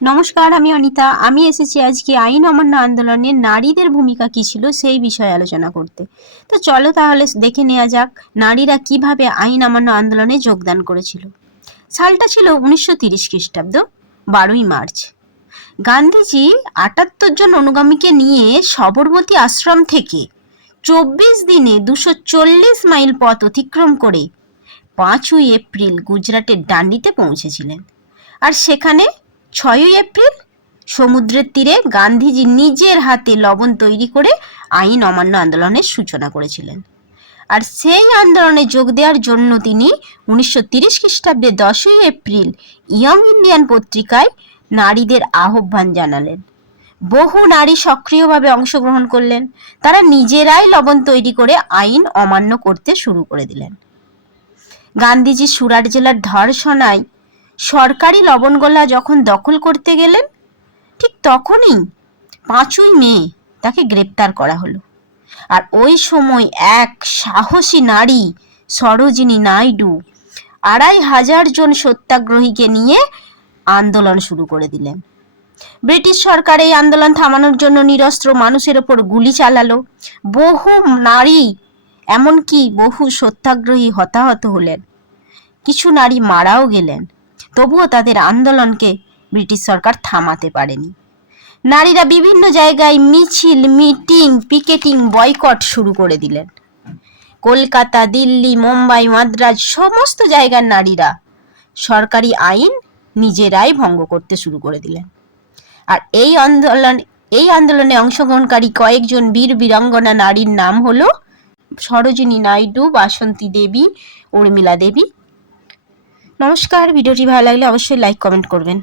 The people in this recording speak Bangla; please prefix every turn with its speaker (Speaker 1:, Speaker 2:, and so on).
Speaker 1: নমস্কার, আমি অনিতা। আমি এসেছি আজকে আইন অমান্য আন্দোলনে নারীদের ভূমিকা কী ছিল সেই বিষয়ে আলোচনা করতে। তো চলো তাহলে দেখে নেওয়া যাক নারীরা কীভাবে আইন অমান্য আন্দোলনে যোগদান করেছিল। সালটা ছিল উনিশশো তিরিশ খ্রিস্টাব্দ, বারোই মার্চ। গান্ধীজি আটাত্তর জন অনুগামীকে নিয়ে সবরমতী আশ্রম থেকে চব্বিশ দিনে দুশো চল্লিশ মাইল পথ অতিক্রম করে পাঁচই এপ্রিল গুজরাটের ডান্ডিতে পৌঁছেছিলেন। আর সেখানে ছয়ই এপ্রিল, সমুদ্রের তীরে গান্ধীজি নিজের হাতে লবণ তৈরি করে আইন অমান্য আন্দোলনের সূচনা করেছিলেন। আর সেই আন্দোলনে যোগ দেওয়ার জন্য তিনি উনিশশো তিরিশ খ্রিস্টাব্দে দশই এপ্রিল ইয়ং ইন্ডিয়ান পত্রিকায় নারীদের আহ্বান জানালেন। বহু নারী সক্রিয়ভাবে অংশগ্রহণ করলেন। তারা নিজেরাই লবণ তৈরি করে আইন অমান্য করতে শুরু করে দিলেন। গান্ধীজি সুরাট জেলার ধরসনায় সরকারি লবণগোলা যখন দখল করতে গেলেন, ঠিক তখনই পাঁচই মে তাকে গ্রেপ্তার করা হলো। আর ওই সময় এক সাহসী নারী, সরোজিনী নাইডু, আড়াই হাজার জন সত্যাগ্রহীকে নিয়ে আন্দোলন শুরু করে দিলেন। ব্রিটিশ সরকার এই আন্দোলন থামানোর জন্য নিরস্ত্র মানুষের ওপর গুলি চালালো। বহু নারী, এমনকি বহু সত্যাগ্রহী হতাহত হলেন। কিছু নারী মারাও গেলেন। তবুও তাদের আন্দোলনকে ব্রিটিশ সরকার থামাতে পারেনি। নারীরা বিভিন্ন জায়গায় মিছিল, মিটিং, পিকেটিং, বয়কট শুরু করে দিলেন। কলকাতা, দিল্লি, মুম্বাই, মাদ্রাজ সমস্ত জায়গার নারীরা সরকারি আইন নিজেরাই ভঙ্গ করতে শুরু করে দিলেন। আর এই আন্দোলন, এই আন্দোলনে অংশগ্রহণকারী কয়েকজন বীর বীরাঙ্গনা নারীর নাম হলো সরোজিনী নাইডু, বাসন্তী দেবী, উর্মিলা দেবী নমস্কার ভিডিওটি ভালো লাগলে অবশ্যই লাইক কমেন্ট করবেন।